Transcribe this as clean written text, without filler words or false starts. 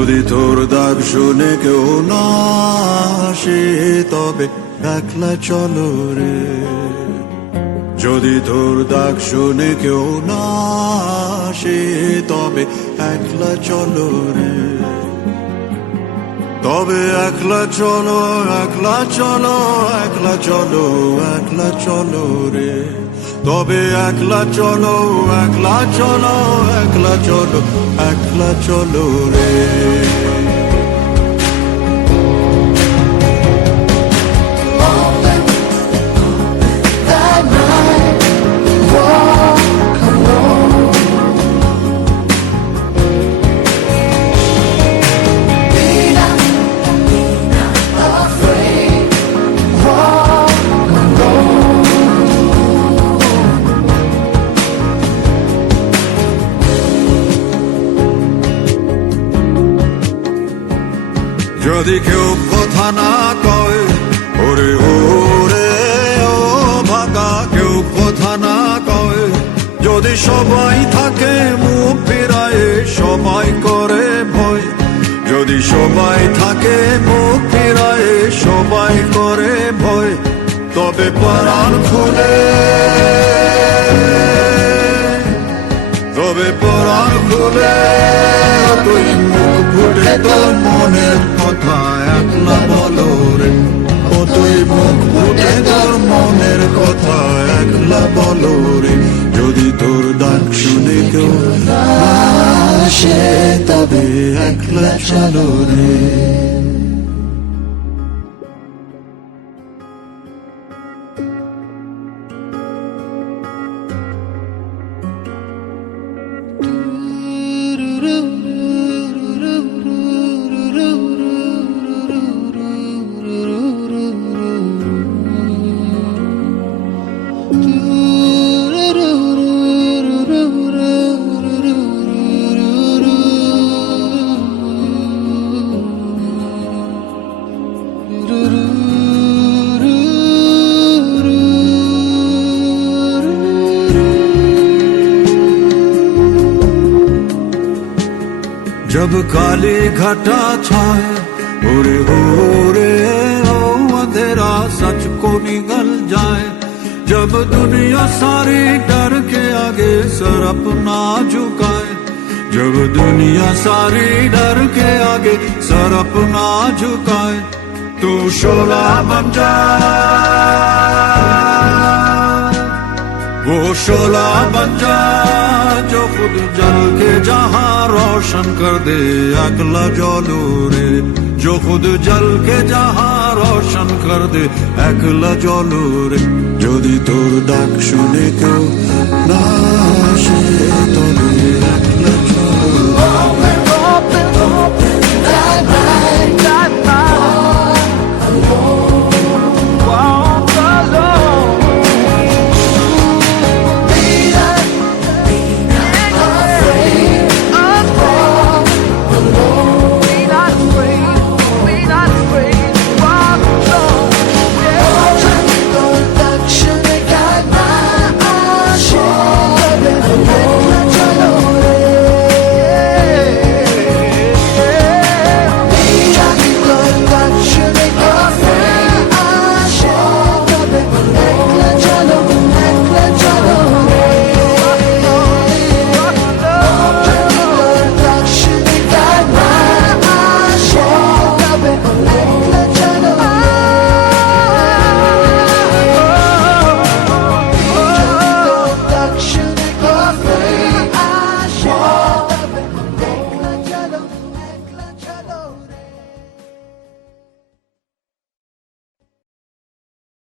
যদি তোর ডাক শুনে কেউ না আসে তবে একলা চলো রে। যদি তোর ডাক শুনে কেউ না আসে তবে একলা চলো রে। তবে একলা চলো, একলা চলো, একলা চলো, একলা চলো রে। তবে একলা চলো, একলা চলো, একলা চলো, একলা চলো রে। যদি কেউ কথা না কয়, ওরে ওরে ও ভাগা, কেউ কথা না কয়, যদি সবাই থাকে মুখ ফিরায়, সবাই করে ভয়। যদি সবাই থাকে মুখ ফিরায়, সবাই করে ভয়, তবে পরাণ খুলে, তবে পরাণ খুলে তুই মুখ ফুটে তোর মনের কথা একলা বলো রে। ও তুই মুখ ফুটে তোর মনের কথা একলা বলো রে। যদি তোর ডাক শুনে কেউ না আসে তবে একলা চলো রে। जब काली घटा छाए उरे ओरे ओ अंधेरा सच को निगल जाए, जब दुनिया सारी डर के आगे सर अपना झुकाए, जब दुनिया सारी डर के आगे सर अपना झुकाए, तू शोला बन जा, वो शोला बन जा जो खुद जल के जहां रोशन कर दे अगला जलो रे। जो खुद जल के जहां रोशन कर दे अगला जलो रे। যদি তোর ডাক শুনে কেউ না আসে তবে